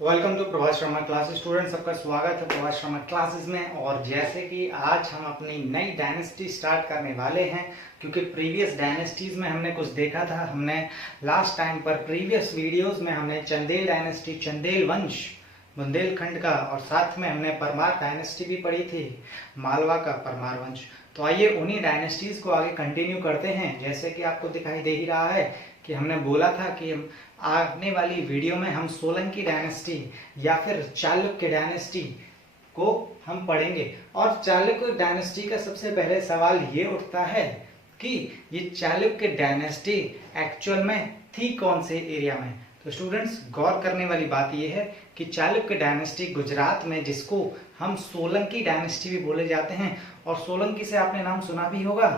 Welcome to Prabhas Sharma classes. Student सबका स्वागत है प्रभास शर्मा क्लासेस में। और जैसे कि आज हम अपनी नई डायनेस्टी स्टार्ट करने वाले हैं, क्योंकि प्रीवियस डायनेस्टीज में हमने कुछ देखा था। हमने लास्ट टाइम पर प्रीवियस वीडियोस में हमने चंदेल डायनेस्टी, चंदेल वंश, बुंदेलखंड का, और साथ में हमने परमार डायनेस्टी भी पढ़ी थी, मालवा का परमार वंश। तो आइए उन्हीं डायनेस्टीज को आगे कंटिन्यू करते हैं। जैसे कि आपको दिखाई दे ही रहा है कि हमने बोला था कि आने वाली वीडियो में हम सोलंकी डायनेस्टी या फिर चालुक्य डायनेस्टी को हम पढ़ेंगे। और चालुक्य डायनेस्टी का सबसे पहले सवाल ये उठता है कि ये चालुक्य डायनेस्टी एक्चुअल में थी कौन से एरिया में। तो स्टूडेंट्स, गौर करने वाली बात यह है कि चालुक्य डायनेस्टी गुजरात में, जिसको हम सोलंकी डायनेस्टी भी बोले जाते हैं, और सोलंकी से आपने नाम सुना भी होगा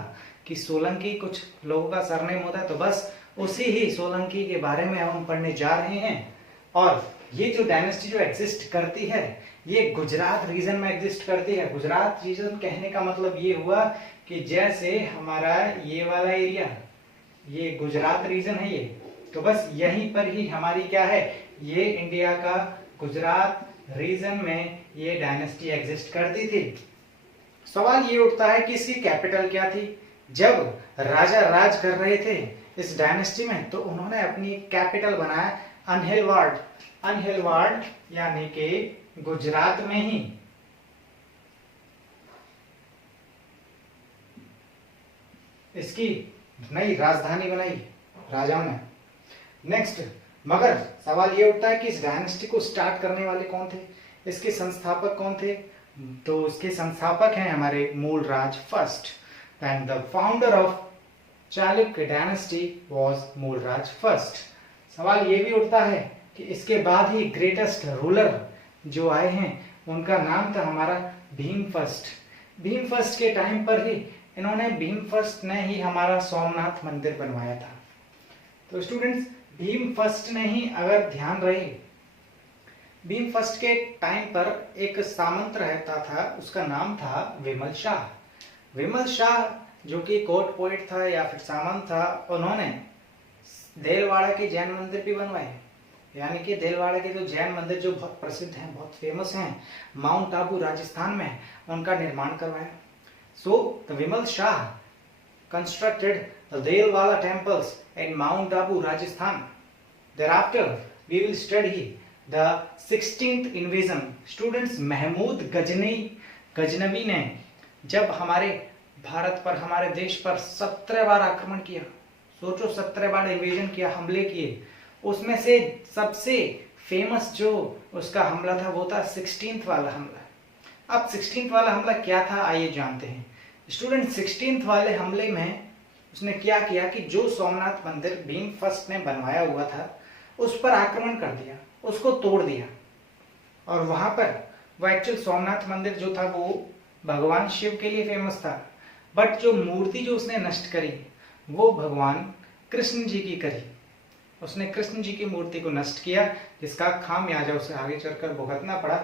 कि सोलंकी कुछ लोगों का सरनेम होता है, तो बस उसी ही सोलंकी के बारे में हम पढ़ने जा रहे हैं। और ये जो डायनेस्टी जो एग्जिस्ट करती है, ये गुजरात रीजन में एग्जिस्ट करती है। गुजरात रीजन कहने का मतलब ये हुआ कि जैसे हमारा ये वाला एरिया, ये गुजरात रीजन है ये, तो बस यहीं पर ही हमारी क्या है, ये इंडिया का गुजरात रीजन में ये डायनेस्टी एग्जिस्ट करती थी। सवाल ये उठता है कि इसकी कैपिटल क्या थी। जब राजा राज कर रहे थे इस डायनेस्टी में, तो उन्होंने अपनी कैपिटल बनाया अनहिलवाड़। अनहिलवाड़ यानी कि गुजरात में ही इसकी नई राजधानी बनाई राजाओं ने। नेक्स्ट, मगर सवाल ये उठता है कि इस डायनेस्टी को स्टार्ट करने वाले कौन थे, इसके संस्थापक कौन थे। तो इसके संस्थापक हैं हमारे Mulraj first, and the founder of Chalukya dynasty was Mulraj first. सवाल ये भी उठता है कि इसके बाद ही ग्रेटेस्ट रूलर जो आए हैं उनका नाम था हमारा भीम फर्स्ट। भीम फर्स्ट के टाइम पर ही इन्होंने, भीम फर्स्ट ने ही हमारा सोमनाथ मंदिर बनवाया था। तो स्टूडेंट्स, भीम फर्स्ट ने ही, अगर ध्यान रहे, भीम फर्स्ट के टाइम पर एक सामंत रहता था, उसका नाम था विमल शाह। विमल शाह जो कि कोर्ट पोइट था या फिर सामंत था, उन्होंने देलवाड़ा के जैन मंदिर भी बनवाए। यानी कि देलवाड़ा के जो जैन मंदिर जो बहुत प्रसिद्ध हैं, बहुत फेमस हैं, माउंट आबू राजस्थान में, उनका निर्माण करवाया। So the Vimal Shah constructed the Dilwara temples in Mount Abu Rajasthan. Thereafter we will study the 16th invasion. Students, Mahmud Ghaznavi ने जब हमारे भारत पर, हमारे देश पर 17 बार आक्रमण किया, सोचो 17 बार इन्वेजन किया, हमले किए, उसमें से सबसे फेमस जो उसका हमला था वो था 16th वाला हमला। अब 16th वाला हमला क्या था, आइए जानते हैं। स्टूडेंट, 16th वाले हमले में उसने क्या किया कि जो सोमनाथ मंदिर भीम फर्स्ट ने बनवाया हुआ था उस पर आक्रमण कर दिया, उसको तोड़ दिया। और वहां पर वो एक्चुअल सोमनाथ मंदिर जो था वो भगवान शिव के लिए फेमस था, बट जो मूर्ति जो उसने नष्ट करी वो भगवान कृष्ण जी की करी। उसने कृष्ण जी की मूर्ति को नष्ट किया, जिसका खामियाजा उसे आगे चलकर भुगतना पड़ा।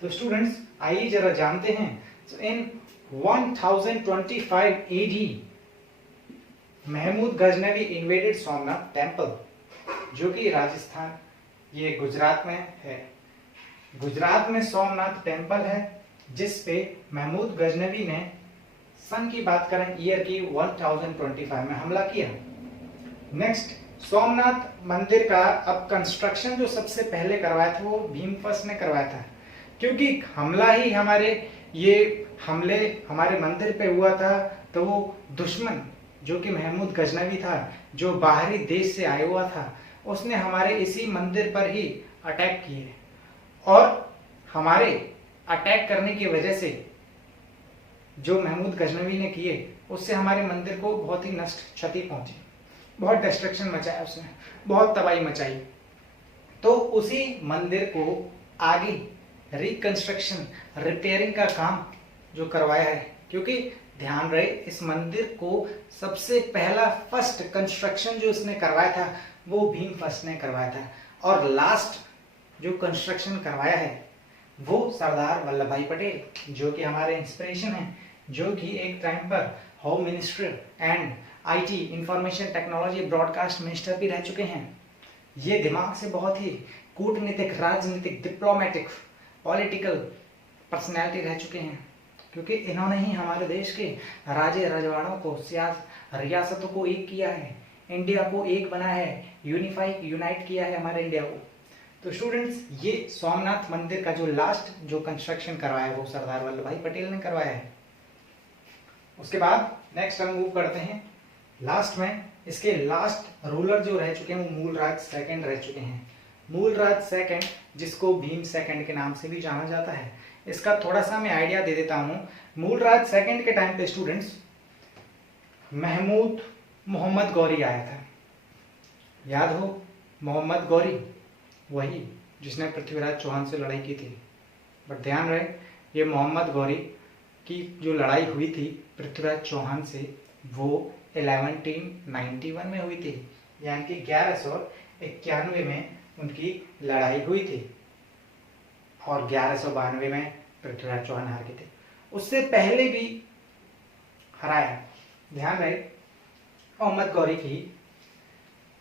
तो स्टूडेंट्स, आइए जरा जानते हैं। In 1025 AD Mahmud Ghaznavi invaded Somnath temple, जो कि राजस्थान, ये गुजरात में है। गुजरात में सोमनाथ टेम्पल है, जिस पे महमूद गजनवी ने सन की बात करें, ईयर की 1025 में हमला किया। नेक्स्ट, सोमनाथ मंदिर का अब कंस्ट्रक्शन जो सबसे पहले करवाया था वो भीम फर्स्ट ने करवाया था, क्योंकि हमला ही हमले हमारे मंदिर पे हुआ था। तो वो दुश्मन जो कि महमूद गजनवी था, जो बाहरी देश से आया हुआ था, उसने हमारे इसी मंदिर पर ही अटैक किए, और हमारे अटैक करने की वजह से जो महमूद गजनवी ने किए, उससे हमारे मंदिर को बहुत ही नष्ट क्षति पहुंची, बहुत डिस्ट्रक्शन मचाया, उसने बहुत तबाही मचाई। तो उसी मंदिर को आगे रिकंस्ट्रक्शन, रिपेयरिंग का काम जो करवाया है, क्योंकि ध्यान रहे इस मंदिर को सबसे पहला फर्स्ट कंस्ट्रक्शन जो इसने करवाया था वो भीम फर्स्ट ने करवाया था, और लास्ट जो कंस्ट्रक्शन करवाया है वो सरदार वल्लभ भाई पटेल, जो कि हमारे इंस्पिरेशन हैं, जो कि एक टाइम पर home minister and IT information technology broadcast minister भी रह चुके हैं। ये दिमाग से बहुत ही कूटनीतिक, राजनीतिक, डिप्लोमेटिक, पॉलिटिकल पर्सनैलिटी रह चुके हैं, क्योंकि इन्होंने ही हमारे देश के राजे रजवाड़ों को, रियासतों को एक किया है, इंडिया को एक बनाया है, यूनाइट किया है हमारे इंडिया को। तो स्टूडेंट्स, ये सोमनाथ मंदिर का जो लास्ट जो कंस्ट्रक्शन करवाया है वो सरदार वल्लभ भाई पटेल ने करवाया है। उसके बाद नेक्स्ट हम मूव करते हैं लास्ट में। इसके लास्ट रूलर जो रह चुके हैं वो मूलराज सेकंड रह चुके हैं। मूलराज सेकंड, जिसको भीम सेकंड के नाम से भी जाना जाता है। इसका थोड़ा सा मैं आइडिया दे देता हूं। मूलराज सेकंड के टाइम पे स्टूडेंट्स महमूद मोहम्मद गौरी आया था, याद हो मोहम्मद गौरी, वही जिसने पृथ्वीराज चौहान से लड़ाई की थी। बट ध्यान रहे, ये मोहम्मद गौरी की जो लड़ाई हुई थी पृथ्वीराज चौहान से वो 1191 में हुई थी, यानी कि 1191 में उनकी लड़ाई हुई थी और 1192 में पृथ्वीराज चौहान हार गए थे। उससे पहले भी हराया, ध्यान रहे, मोहम्मद गौरी की,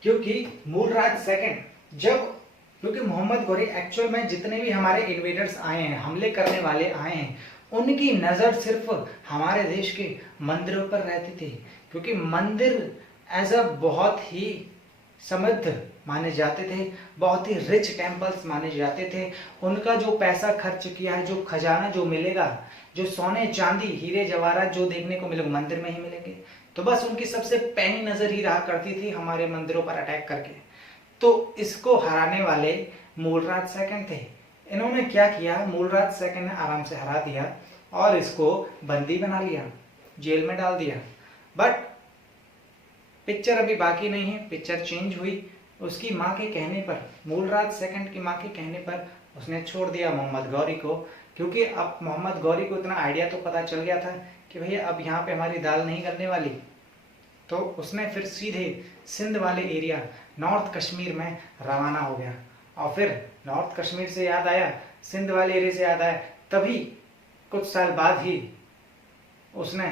क्योंकि मूलराज सेकंड क्योंकि मोहम्मद गौरी एक्चुअल में जितने भी हमारे इन्वेडर्स आए हैं, हमले करने वाले आए हैं, उनकी नजर सिर्फ हमारे देश के मंदिरों पर रहती थी, क्योंकि मंदिर एज अ बहुत ही समृद्ध माने जाते थे, बहुत ही रिच टेम्पल्स माने जाते थे। उनका जो पैसा खर्च किया है, जो खजाना जो मिलेगा, जो सोने चांदी हीरे जवाहरात जो देखने को मिलेगा मंदिर में ही मिलेंगे। तो बस उनकी सबसे पहली नजर ही रहा करती थी हमारे मंदिरों पर अटैक करके। तो इसको हराने वाले मूलराज सेकंड थे। इन्होंने क्या किया, मूलराज सेकंड ने आराम से हरा दिया और इसको बंदी बना लिया, जेल में डाल दिया। बट पिक्चर अभी बाकी नहीं है, पिक्चर चेंज हुई। उसकी माँ के कहने पर, मूलराज सेकंड की माँ के कहने पर उसने छोड़ दिया मोहम्मद गौरी को, क्योंकि अब मोहम्मद गौरी को इतना आइडिया तो पता चल गया था कि भैया अब यहाँ पे हमारी दाल नहीं गलने वाली। तो उसने फिर सीधे सिंध वाले एरिया, नॉर्थ कश्मीर में रवाना हो गया। और फिर नॉर्थ कश्मीर से याद आया, सिंध वाले एरिया से याद आया, तभी कुछ साल बाद ही उसने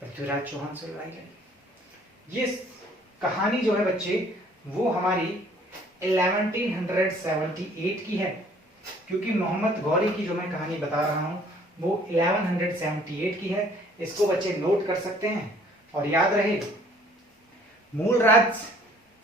पृथ्वीराज चौहान से लड़ाई लड़ी। ये कहानी जो है बच्चे वो हमारी 1178 की है, क्योंकि मोहम्मद गौरी की जो मैं कहानी बता रहा हूं वो 1178 की है। इसको बच्चे नोट कर सकते हैं और याद रहे, मूलराज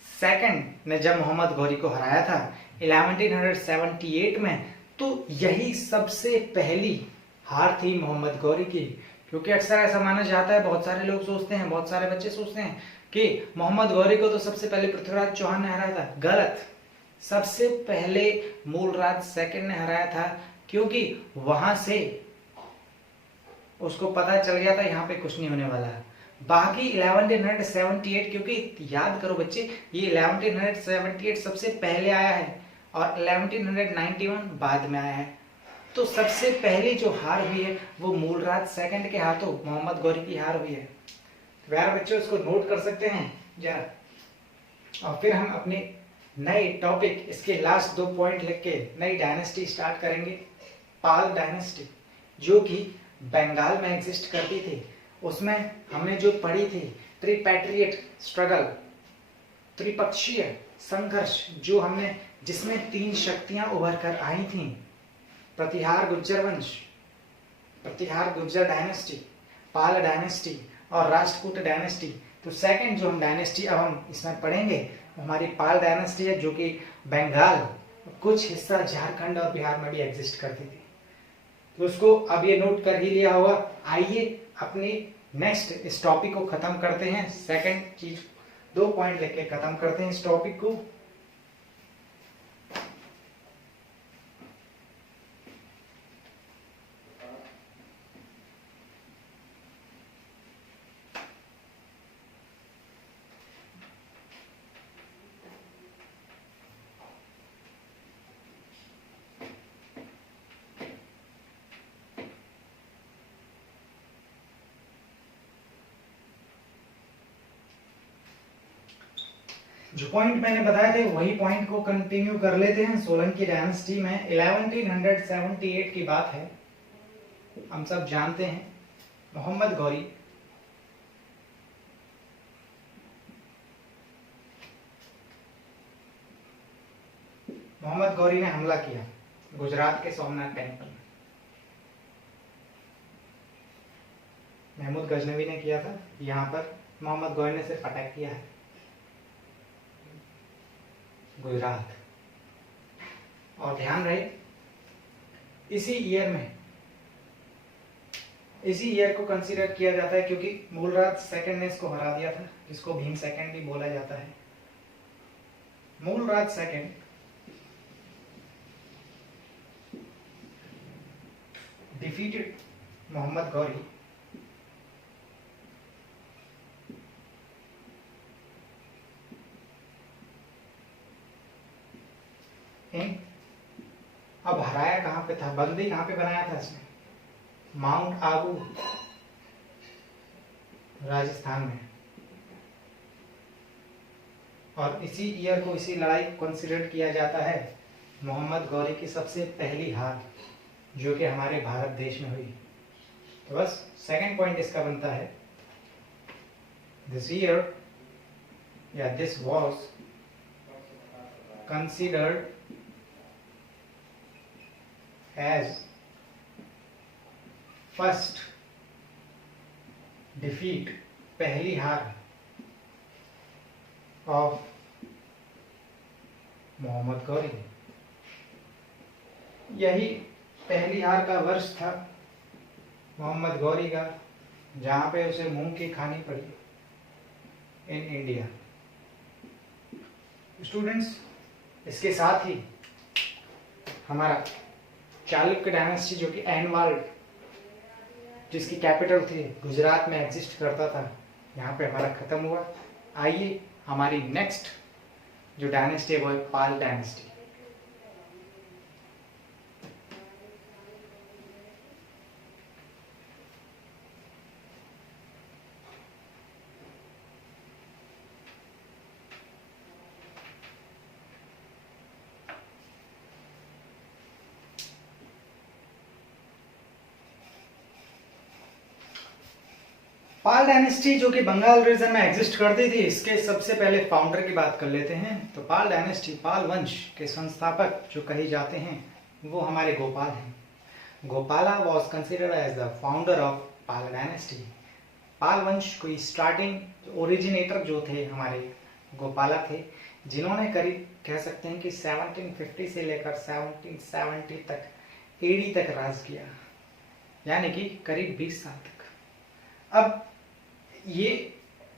सेकंड ने जब मोहम्मद गौरी को हराया था 1178 में, तो यही सबसे पहली हार थी मोहम्मद गौरी की। क्योंकि अक्सर ऐसा माना जाता है, बहुत सारे लोग सोचते हैं, बहुत सारे बच्चे सोचते हैं कि मोहम्मद गौरी को तो सबसे पहले पृथ्वीराज चौहान ने हराया था। गलत, सबसे पहले मूलराज सेकंड ने हराया था, क्योंकि वहां से उसको पता चल गया था यहाँ पे कुछ नहीं होने वाला है। बाकी 1178, क्योंकि याद करो बच्चे, ये 1178 सबसे पहले आया है और 1191 बाद में आया है। तो सबसे पहली जो हार हुई है वो मूलराज सेकंड के हाथों मोहम्मद गौरी की हार हुई है। प्यारे बच्चे उसको नोट कर सकते हैं जरा। और फिर हम अपने नए टॉपिक, इसके लास्ट 2 पॉइंट लिख के नई डायनेस्टी स्टार्ट करेंगे, पाल डायनेस्टी, जो कि बंगाल में एग्जिस्ट करती थी। उसमें हमने जो पढ़ी थी ट्रिपैट्रिएट स्ट्रगल, त्रिपक्षीय संघर्ष, जो हमने जिसमें 3 शक्तियां उभर कर आई थी, प्रतिहार गुज्जर वंश, प्रतिहार गुज्जर डायनेस्टी, पाल डायनेस्टी और राष्ट्रकूट डायनेस्टी। तो सेकंड जो हम डायनेस्टी अब हम इसमें पढ़ेंगे हमारी पाल डायनेस्टी है, जो कि बंगाल, कुछ हिस्सा झारखंड और बिहार में भी एग्जिस्ट करती थी। तो उसको अब ये नोट कर ही लिया होगा। आइए अपनी नेक्स्ट इस टॉपिक को खत्म करते हैं। सेकंड चीज 2 पॉइंट लेके खत्म करते हैं इस टॉपिक को। जो पॉइंट मैंने बताए थे वही पॉइंट को कंटिन्यू कर लेते हैं। सोलंकी डायनेस्टी में 1178 की बात है, हम सब जानते हैं। मोहम्मद गौरी मोहम्मद गौरी ने हमला किया गुजरात के सोमनाथ टेम्पल में। महमूद गजनवी ने किया था, यहाँ पर मोहम्मद गौरी ने सिर्फ अटैक किया है गुजरात। और ध्यान रहे इसी ईयर को कंसीडर किया जाता है क्योंकि मूलराज सेकंड ने इसको हरा दिया था, जिसको भीम सेकंड भी बोला जाता है। मूलराज सेकंड डिफीटेड मोहम्मद गौरी अब हराया कहां पे था, बंदी कहां पे बनाया था इसने, माउंट आबू राजस्थान में। और इसी ईयर को, इसी लड़ाई को कंसिडर किया जाता है मोहम्मद गौरी की सबसे पहली हार जो कि हमारे भारत देश में हुई। तो बस सेकंड पॉइंट इसका बनता है, दिस ईयर या this was considered as first defeat, पहली हार ऑफ मोहम्मद गौरी। यही पहली हार का वर्ष था मोहम्मद गौरी का, जहां पे उसे मूंग की खानी पड़ी इन इंडिया। स्टूडेंट्स, इसके साथ ही हमारा चालुक्य डायनेस्टी जो कि एनवाल्ड, जिसकी कैपिटल थी गुजरात में एग्जिस्ट करता था, यहाँ पे हमारा खत्म हुआ। आइए हमारी नेक्स्ट जो डायनेस्टी है वो है पाल डायनेस्टी। पाल डायनेस्टी जो कि बंगाल रीजन में एग्जिस्ट करती थी, इसके सबसे पहले फाउंडर की बात कर लेते हैं। तो पाल डायनेस्टी, पाल वंश के संस्थापक जो कहे जाते हैं वो हमारे गोपाल हैं। Gopala was considered as the founder of Pala dynasty. Pala वंश कोई स्टार्टिंग ओरिजिनेटर जो थे हमारे गोपाला थे, जिन्होंने करीब कह सकते हैं कि 1750 से लेकर 1770 तक एडी तक राज किया, यानी कि करीब 20 साल तक। अब ये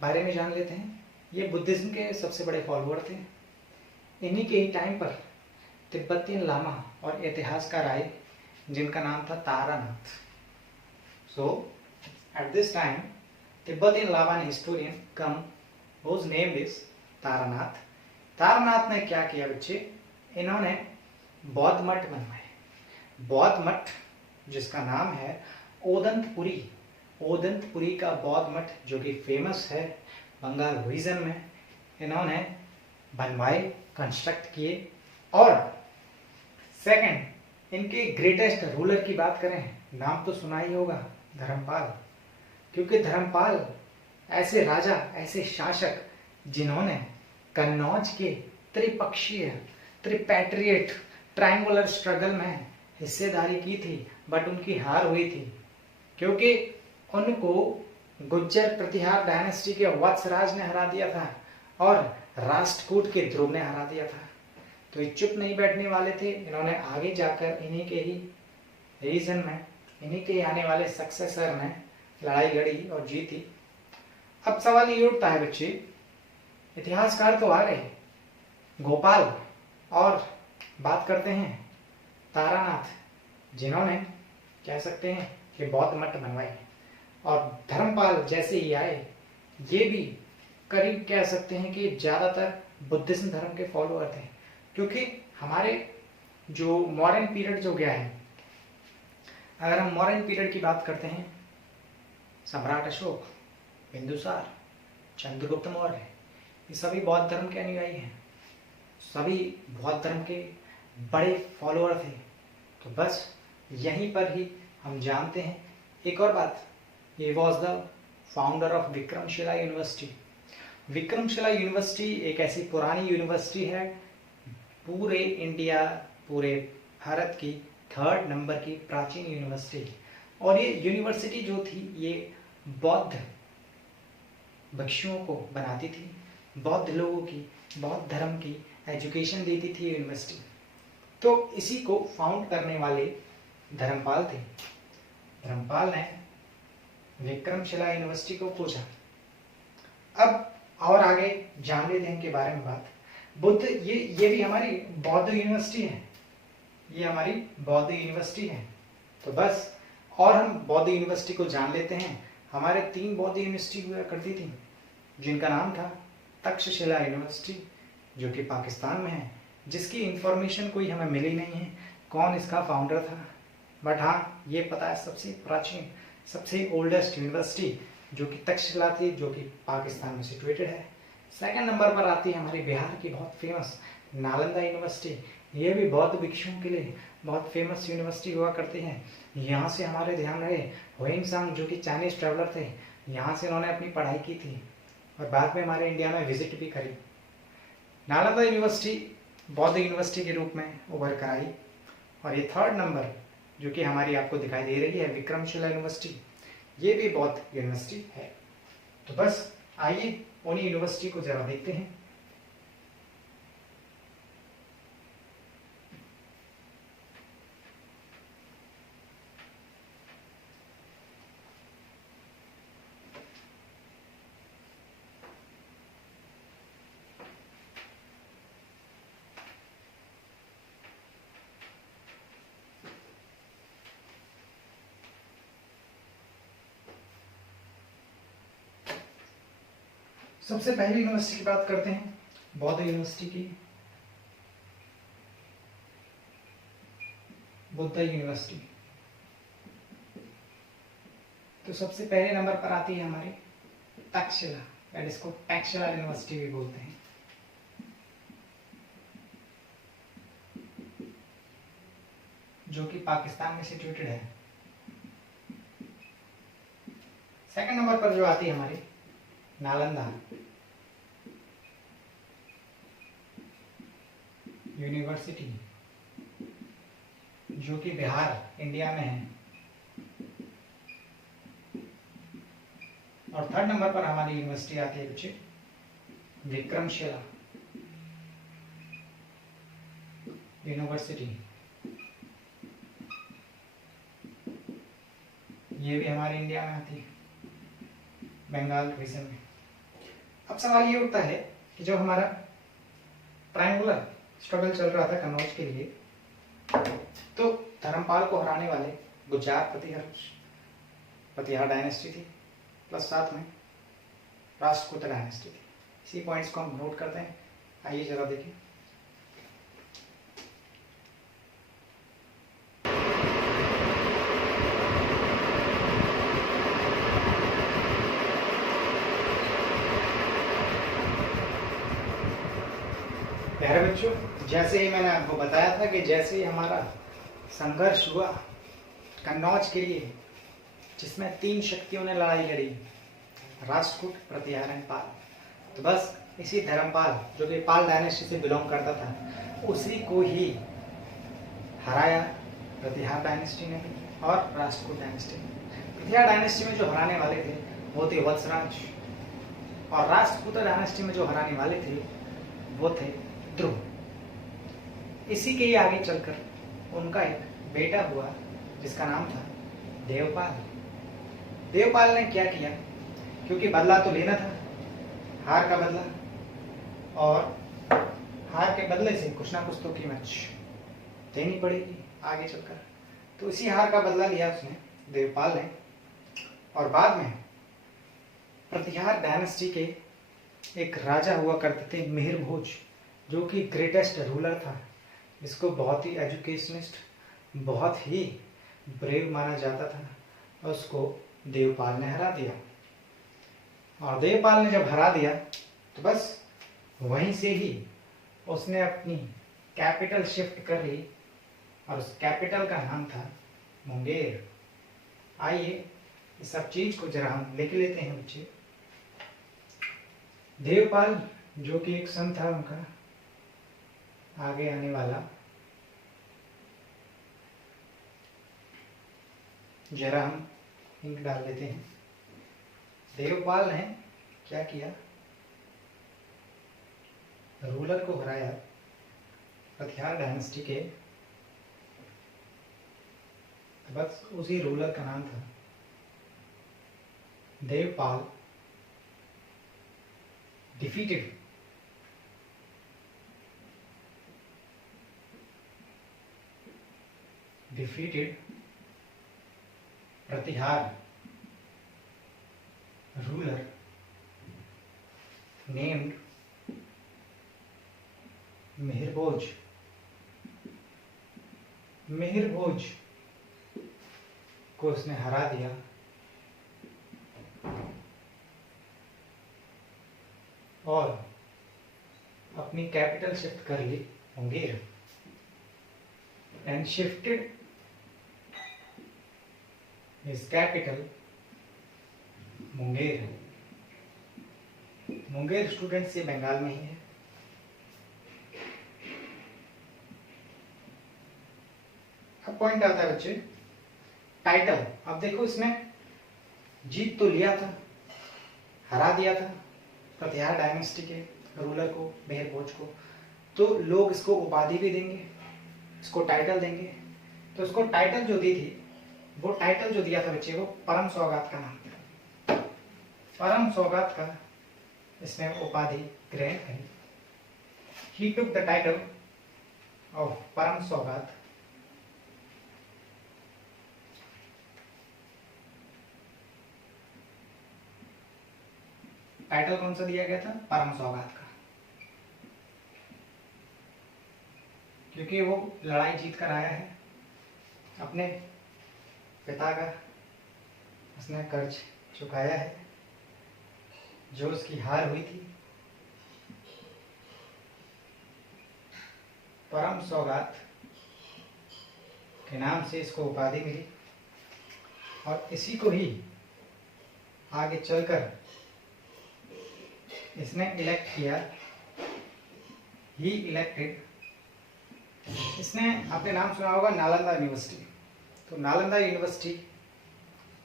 बारे में जान लेते हैं। ये बुद्धिज्म के सबसे बड़े फॉलोअर थे। इन्हीं के ही टाइम पर तिब्बतियन लामा और इतिहासकार आए जिनका नाम था Taranath. So at this time Tibetan lama historian come whose name is Taranath. Taranath ने क्या किया बच्चे, इन्होंने बौद्ध मठ बनवाए। बौद्ध मठ जिसका नाम है ओदंतपुरी, ओदंतपुरी का बौद्ध मठ जो कि फेमस है बंगाल रीजन में, इन्होंने बनवाए, कंस्ट्रक्ट किए। और सेकंड, इनके ग्रेटेस्ट रूलर की बात करें, नाम तो सुना ही होगा, धर्मपाल। क्योंकि धर्मपाल ऐसे राजा, ऐसे शासक जिन्होंने कन्नौज के त्रिपक्षीय, त्रिपैट्रिएट, ट्रायंगुलर स्ट्रगल में हिस्सेदारी की थी, बट उनकी हार हुई थी क्योंकि उनको गुज्जर प्रतिहार डायनेस्टी के वत्सराज ने हरा दिया था और राष्ट्रकूट के ध्रुव ने हरा दिया था। तो ये चुप नहीं बैठने वाले थे, इन्होंने आगे जाकर इन्हीं के ही रीजन में, इन्हीं के आने वाले सक्सेसर ने लड़ाई लड़ी और जीती। अब सवाल ये उठता है बच्चे, इतिहासकार तो आ गए, गोपाल, और बात करते हैं तारानाथ जिन्होंने कह सकते हैं कि बौद्ध मठ बनवाए, और धर्मपाल जैसे ही आए, ये भी करीब कह सकते हैं कि ज्यादातर बुद्धिज्म धर्म के फॉलोअर थे। क्योंकि हमारे जो मॉडर्न पीरियड जो गया है, अगर हम मॉडर्न पीरियड की बात करते हैं, सम्राट अशोक, बिंदुसार, चंद्रगुप्त मौर्य, ये सभी बौद्ध धर्म के अनुयायी हैं, सभी बौद्ध धर्म के बड़े फॉलोअर थे। तो बस यहीं पर ही हम जानते हैं। एक और बात, he was the founder of Vikramshila university. Vikramshila university एक ऐसी पुरानी यूनिवर्सिटी है पूरे इंडिया, पूरे भारत की 3rd नंबर की प्राचीन यूनिवर्सिटी। और ये यूनिवर्सिटी जो थी ये बौद्ध भिक्षुओं को बनाती थी, बौद्ध लोगों की, बौद्ध धर्म की एजुकेशन देती थी यूनिवर्सिटी। तो इसी को फाउंड करने वाले धर्मपाल थे। धर्मपाल ने विक्रमशिला यूनिवर्सिटी को खोजा। अब और आगे जान लेते हैं इनके बारे में बात। बुद्ध, ये भी हमारी बौद्ध यूनिवर्सिटी है, ये हमारी बौद्ध यूनिवर्सिटी है। तो बस और हम बौद्ध यूनिवर्सिटी को जान लेते हैं। हमारे 3 बौद्ध यूनिवर्सिटी हुआ करती थी, जिनका नाम था तक्षशिला यूनिवर्सिटी जो कि पाकिस्तान में है, जिसकी इंफॉर्मेशन कोई हमें मिली नहीं है कौन इसका फाउंडर था। बट हाँ ये पता है सबसे प्राचीन, सबसे ओल्डेस्ट यूनिवर्सिटी जो कि तक्षशिला थी, जो कि पाकिस्तान में सिचुएटेड है। 2nd नंबर पर आती है हमारी बिहार की बहुत फेमस नालंदा यूनिवर्सिटी। ये भी बौद्ध भिक्षुओं के लिए बहुत फेमस यूनिवर्सिटी हुआ करती है। यहाँ से हमारे ध्यान रहे हुएंसांग जो कि चाइनीज ट्रेवलर थे, यहाँ से उन्होंने अपनी पढ़ाई की थी और बाद में हमारे इंडिया में विजिट भी करी। नालंदा यूनिवर्सिटी बौद्ध यूनिवर्सिटी के रूप में उभर कर आई। और ये 3rd नंबर जो कि हमारी आपको दिखाई दे रही है विक्रमशिला यूनिवर्सिटी, ये भी बौद्ध यूनिवर्सिटी है। तो बस आइए उन्हीं यूनिवर्सिटी को जरा देखते हैं। सबसे पहली यूनिवर्सिटी की बात करते हैं, बौद्ध यूनिवर्सिटी की, बुद्ध यूनिवर्सिटी। तो सबसे पहले नंबर पर आती है हमारी तक्षशिला, या इसको तक्षशिला यूनिवर्सिटी भी बोलते हैं। जो कि पाकिस्तान में सिचुएटेड है। 2nd नंबर पर जो आती है हमारी नालंदा यूनिवर्सिटी जो कि बिहार इंडिया में है। और 3rd नंबर पर हमारी यूनिवर्सिटी आती है बच्चे विक्रमशिला यूनिवर्सिटी। ये भी हमारे इंडिया में आती है, बंगाल रीजन में। अब सवाल ये उठता है कि जब हमारा ट्रायंगुलर स्ट्रगल चल रहा था कन्नौज के लिए, तो धर्मपाल को हराने वाले गुजरात प्रतिहार डायनेस्टी थी, प्लस साथ में राष्ट्रकूट डायनेस्टी थी। इसी पॉइंट्स को हम नोट करते हैं। आइए जरा देखिए। प्यारे बच्चों, जैसे ही मैंने आपको बताया था कि जैसे ही हमारा संघर्ष हुआ कन्नौज के लिए, जिसमें 3 शक्तियों ने लड़ाई लड़ी, राष्ट्रकूट, प्रतिहार एंड पाल। तो बस इसी धर्मपाल जो कि पाल डायनेस्टी से बिलोंग करता था, उसी को ही हराया प्रतिहार डायनेस्टी ने और राष्ट्रकूट डायनेस्टी ने। प्रतिहार डायनेस्टी में जो हराने वाले थे वो थे वत्सराज, और राष्ट्रकूट डायनेस्टी में जो हराने वाले थे वो थे ध्रुव। इसी के ही आगे चलकर उनका एक बेटा हुआ जिसका नाम था देवपाल। देवपाल ने क्या किया, क्योंकि बदला तो लेना था, हार का बदला, और हार के बदले से कुछ ना कुछ तो कीमत देनी पड़ेगी आगे चलकर। तो इसी हार का बदला लिया उसने, देवपाल ने। और बाद में प्रतिहार डायनेस्टी के एक राजा हुआ करते थे मिहिर भोज, जो कि ग्रेटेस्ट रूलर था, जिसको बहुत ही एजुकेशनिस्ट, बहुत ही ब्रेव माना जाता था, और उसको देवपाल ने हरा दिया। और देवपाल ने जब हरा दिया तो बस वहीं से ही उसने अपनी कैपिटल शिफ्ट कर ली, और उस कैपिटल का नाम था मुंगेर। आइए इस सब चीज को जरा हम लिख लेते हैं बच्चे। देवपाल जो कि एक सन था उनका, आगे आने वाला जरा हम इंक डाल लेते हैं। देवपाल ने क्या किया, रूलर को हराया, प्रतिहार डायनेस्टी के, बस उसी रूलर का नाम था Devapala. Defeated Pratihara ruler named Mihirbhoj को उसने हरा दिया और अपनी कैपिटल शिफ्ट कर ली Munger, and shifted his capital Munger. Munger students ये बंगाल में ही है। अब पॉइंट आता है बच्चे टाइटल। अब देखो इसने जीत तो लिया था, हरा दिया था प्रतिहार डायनेस्टी के रूलर को, मिहिरभोज को, तो लोग इसको उपाधि भी देंगे, इसको टाइटल देंगे। तो इसको टाइटल जो दी थी, वो टाइटल जो दिया था बच्चे को परम सौगात का नाम था। परम सौगात का इसने उपाधि ग्रहण करी। ही टुक द टाइटल ऑफ परम सौगात। टाइटल कौन सा दिया गया था, परम सौगात का, क्योंकि वो लड़ाई जीत कर आया है, अपने पिता का उसने कर्ज चुकाया है जो उसकी हार हुई थी। परम सौगात के नाम से इसको उपाधि मिली और इसी को ही आगे चलकर इसने इलेक्ट किया। ही इलेक्टेड, इसने अपने नाम सुना होगा नालंदा यूनिवर्सिटी। तो नालंदा यूनिवर्सिटी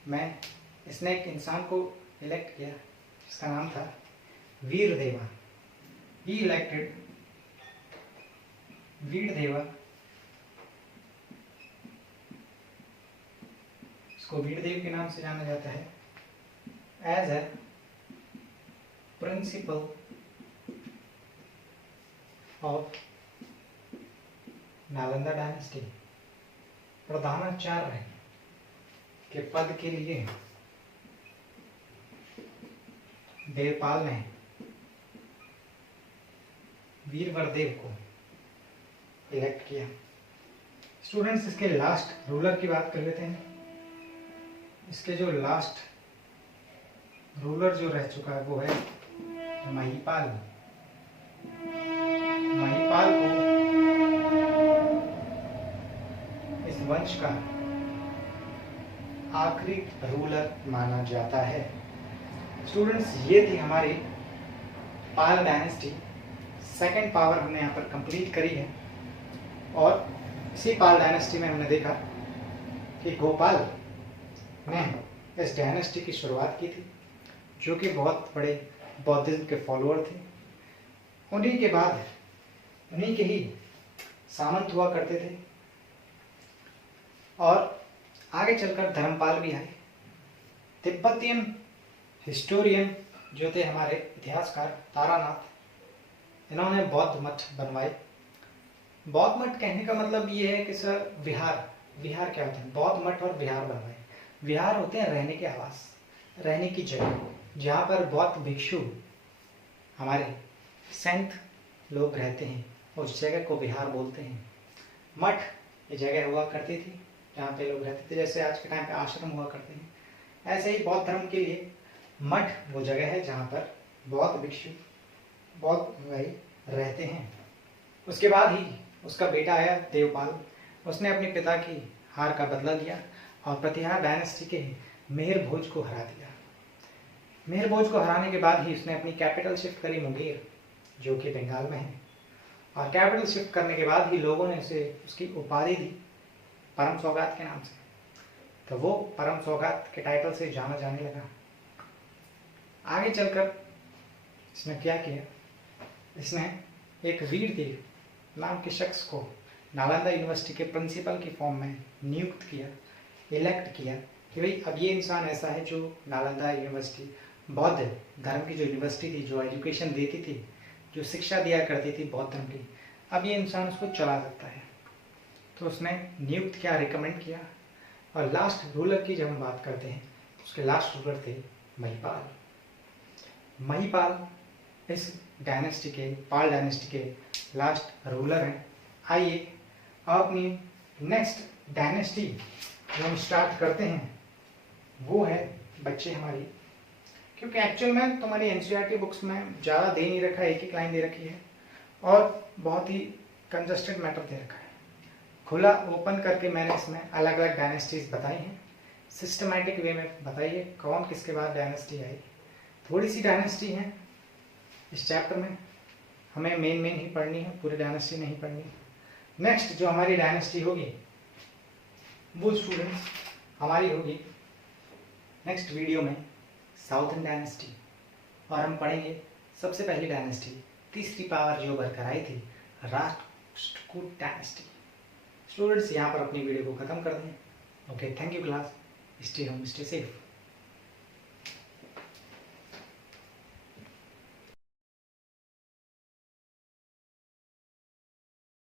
में इसने एक इंसान को इलेक्ट किया जिसका नाम था वीरदेवा। ही इलेक्टेड वीरदेवा, इसको वीरदेव के नाम से जाना जाता है, as a principal of Nalanda dynasty. प्रधानाचार्य के पद के लिए देवपाल ने वीरवरदेव को इलेक्ट किया। स्टूडेंट्स, इसके लास्ट रूलर की बात कर लेते हैं। इसके जो लास्ट रूलर जो रह चुका है वो है महिपाल। महिपाल को इस वंश का आखिरी रूलर माना जाता है। स्टूडेंट्स, ये थी हमारी पाल डायनेस्टी। सेकंड पावर हमने यहाँ पर कंप्लीट करी है और इसी पाल डायनेस्टी में हमने देखा कि गोपाल ने इस डायनेस्टी की शुरुआत की थी, जो कि बहुत बड़े बौद्धिज्म के फॉलोअर थे। उन्हीं के बाद उन्हीं के ही सामंत हुआ करते थे और आगे चलकर धर्मपाल भी आए। तिब्बतियन हिस्टोरियन जो थे हमारे इतिहासकार तारानाथ, इन्होंने बौद्ध मठ बनवाए। बौद्ध मठ कहने का मतलब ये है कि सर विहार, विहार क्या होता है, बौद्ध मठ और विहार बनवाए। विहार होते हैं रहने के आवास, रहने की जगह, जहाँ पर बौद्ध भिक्षु हमारे संत लोग रहते हैं, उस जगह को विहार बोलते हैं। मठ ये जगह हुआ करती थी जहाँ पे लोग रहते थे, जैसे आज के टाइम पे आश्रम हुआ करते हैं, ऐसे ही बौद्ध धर्म के लिए मठ वो जगह है जहाँ पर बौद्ध भिक्षु, बौद्ध भाई रहते हैं। उसके बाद ही उसका बेटा आया देवपाल, उसने अपने पिता की हार का बदला लिया और प्रतिहार डायनेस्टी के मिहिरभोज को हरा दिया। मिहिरभोज को हराने के बाद ही उसने अपनी कैपिटल शिफ्ट करी मुंगेर, जो कि बंगाल में है, और कैपिटल शिफ्ट करने के बाद ही लोगों ने उसे उसकी उपाधि दी परम सौगात के नाम से, तो वो परम सौगात के टाइटल से जाना जाने लगा। आगे चलकर इसने क्या किया, इसने एक वीरदेव नाम के शख्स को नालंदा यूनिवर्सिटी के प्रिंसिपल की फॉर्म में नियुक्त किया, इलेक्ट किया कि भाई अब ये इंसान ऐसा है जो नालंदा यूनिवर्सिटी बौद्ध धर्म की जो यूनिवर्सिटी थी, जो एजुकेशन देती थी, जो शिक्षा दिया करती थी बौद्ध धर्म की, अब ये इंसान उसको चला सकता है। तो उसने नियुक्त किया, रिकमेंड किया। और लास्ट रूलर की जब हम बात करते हैं, उसके लास्ट रूलर थे महिपाल। महिपाल इस डायनेस्टी के, पाल डायनेस्टी के लास्ट रूलर हैं। आइए अब अपनी नेक्स्ट डायनेस्टी जो हम स्टार्ट करते हैं वो है बच्चे हमारी, क्योंकि एक्चुअल में तुम्हारी एनसीईआरटी बुक्स में ज़्यादा दे नहीं रखा है, एक लाइन दे रखी है और बहुत ही कंजस्टेड मैटर दे रखा है। खुला ओपन करके मैंने इसमें अलग अलग डायनेस्टीज बताई हैं, सिस्टमैटिक वे में बताइए कौन किसके बाद डायनेस्टी आई। थोड़ी सी डायनेस्टी है इस चैप्टर में, हमें मेन ही पढ़नी है, पूरी डायनेस्टी नहीं पढ़नी। नेक्स्ट जो हमारी डायनेस्टी होगी वो स्टूडेंट्स हमारी होगी नेक्स्ट वीडियो में साउथर्न डायनेस्टी, और हम पढ़ेंगे सबसे पहली डायनेस्टी, तीसरी पावर जो बरकरार आई थी, राष्ट्रकूट डायनेस्टी। स्टूडेंट्स यहाँ पर अपनी वीडियो को खत्म कर दें। Okay, thank you class, stay home, stay safe.